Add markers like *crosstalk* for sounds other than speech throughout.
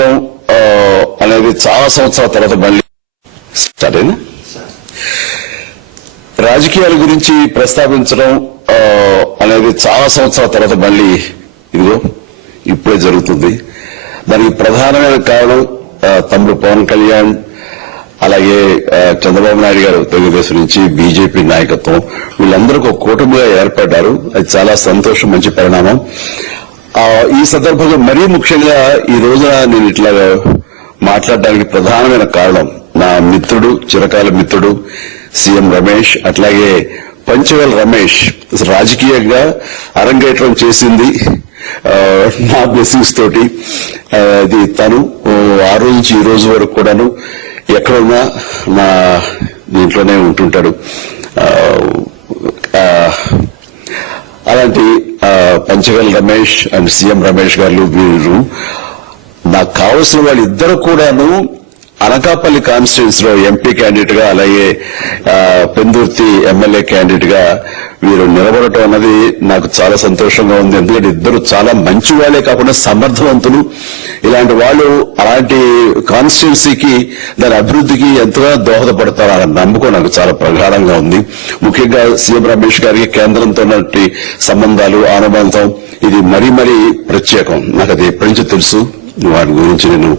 చేయడం అనేది చాలా సంవత్సరాల తర్వాత మళ్ళీ సరేనా రాజకీయాల గురించి ప్రస్తావించడం ఆ, అనేది చాలా సంవత్సరాల తర్వాత మళ్ళీ ఇదిగో ఇప్పుడే జరుగుతుంది. దానికి ప్రధానమైన కారణం తమ్ముడు పవన్ కళ్యాణ్ అలాగే చంద్రబాబు నాయుడు గారు తెలుగుదేశం నుంచి బీజేపీ నాయకత్వం. వీళ్ళందరూ ఒక కూటమిగా ఏర్పడ్డారు. అది చాలా సంతోషం మంచి పరిణామం. ఈ సందర్భంగా మరీ ముఖ్యంగా ఈ రోజున నేను ఇట్లా మాట్లాడడానికి ప్రధానమైన కారణం నా మిత్రుడు చిరకాల మిత్రుడు సీఎం రమేష్ అట్లాగే పంచవల్ రమేష్ రాజకీయంగా అరంగేట్రం చేసింది. నా బ్లెస్సింగ్స్ తోటి. అది తను ఆ రోజు నుంచి ఈ రోజు వరకు కూడాను ఎక్కడున్నా నా దీంట్లోనే ఉంటుంటాడు ఆ, ఆ, అలాంటి పంచవేల్ రమేష్ అండ్ సీఎం రమేష్ గారు వీరు. నాకు కావలసిన వాళ్ళు ఇద్దరు కూడాను అనకాపల్లి కాన్స్టిట్యూన్స్లో ఎంపీ క్యాండిడేట్గా అలాగే పెందుర్తి ఎమ్మెల్యే క్యాండిడేట్గా వీరు నిలబడటం అన్నది నాకు చాలా సంతోషంగా ఉంది. ఎందుకంటే ఇద్దరు చాలా మంచి వాళ్ళే కాకుండా సమర్థవంతులు. ఇలాంటి వాళ్ళు అలాంటి కాన్స్టిట్యున్సీకి దాని అభివృద్ధికి ఎంతగా దోహదపడతారో అన్న నమ్మకం నాకు చాలా ప్రగాఢంగా ఉంది. ముఖ్యంగా సీఎం రమేష్ గారికి కేంద్రంతో ఉన్నటువంటి సంబంధాలు ఆనుబంధం ఇది మరీ మరీ ప్రత్యేకం. నాకు అది ఎప్పటి నుంచో తెలుసు. వాటి గురించి నేను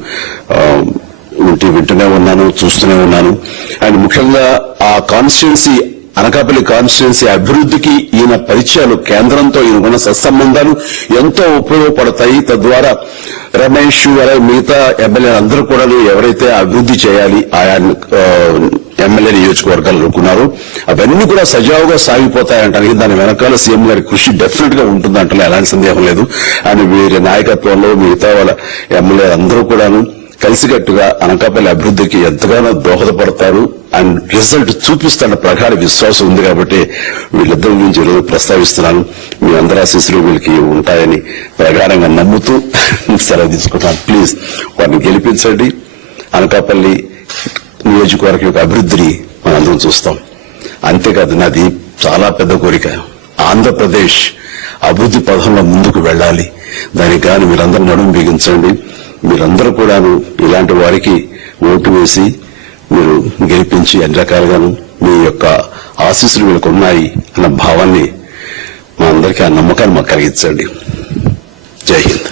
ఉంటే వింటూనే ఉన్నాను చూస్తూనే ఉన్నాను. అండ్ ముఖ్యంగా ఆ కాన్స్టిట్యున్సీ అనకాపల్లి కాన్స్టిట్యున్సీ అభివృద్ధికి ఈయన పరిచయాలు కేంద్రంతో ఈయనకున్న సత్సంబంధాలు ఎంతో ఉపయోగపడతాయి. తద్వారా రమేష్ అలాగే మిగతా ఎమ్మెల్యే అందరూ కూడా ఎవరైతే అభివృద్ధి చేయాలి ఆయా ఎమ్మెల్యే నియోజకవర్గాలు అనుకున్నారు అవన్నీ కూడా సజావుగా సాగిపోతాయంటానికి దాని వెనకాల సీఎం గారి కృషి డెఫినెట్గా ఉంటుందంటే ఎలాంటి సందేహం లేదు. అండ్ వీరి నాయకత్వంలో మిగతా వాళ్ళ ఎమ్మెల్యే అందరూ కూడాను కలిసికట్టుగా అనకాపల్లి అభివృద్ధికి ఎంతగానో దోహదపడతారు. అండ్ రిజల్ట్ చూపిస్తున్న ప్రగాఢ విశ్వాసం ఉంది కాబట్టి వీళ్ళిద్దరి గురించి ఈరోజు ప్రస్తావిస్తున్నాను. మీ అందరి ఆశీస్సులు వీళ్ళకి ఉంటాయని ప్రగాఢంగా నమ్ముతూ *laughs* సెలవు తీసుకుంటాను ప్లీజ్ వారిని గెలిపించండి. అనకాపల్లి నియోజకవర్గం యొక్క అభివృద్ధిని మనందరం చూస్తాం. అంతేకాదు నాది చాలా పెద్ద కోరిక. ఆంధ్రప్రదేశ్ అభివృద్ధి పథంలో ముందుకు వెళ్ళాలి. దానికి కానీ మీరందరూ నడుము బిగించండి. మీరందరూ కూడాను ఇలాంటి వారికి ఓటు వేసి మీరు గెలిపించి అన్ని రకాలుగాను మీ యొక్క ఆశీస్సులు వీళ్ళకు ఉన్నాయి అన్న భావాన్ని మా అందరికీ ఆ నమ్మకాన్ని మాకు కలిగించండి. జై హింద్.